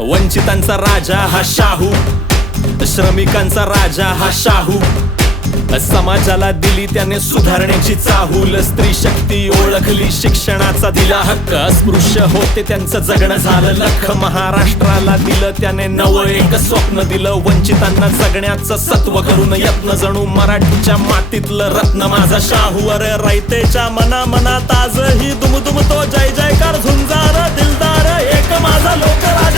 वंचितांचा राजा हा शाहू, श्रमिकांचा राजा हा शाहू. समाजाला दिली त्याने सुधारण्याची चाहूल, स्त्री शक्ती ओळखली, शिक्षणाचा दिला हक्क, अस्पृश्य होते त्यांचं जगणं झालं लख. महाराष्ट्राला दिलं त्याने नवं एक स्वप्न दिलं, वंचितांना जगण्याचं सत्व करून यत्न. जणू मराठीच्या मातीतलं रत्न माझा शाहू. अरे रयतेच्या मनामनात आजही दुमदुम तो जय जयकार झुंजार दिलदार एक माझा लोकराज.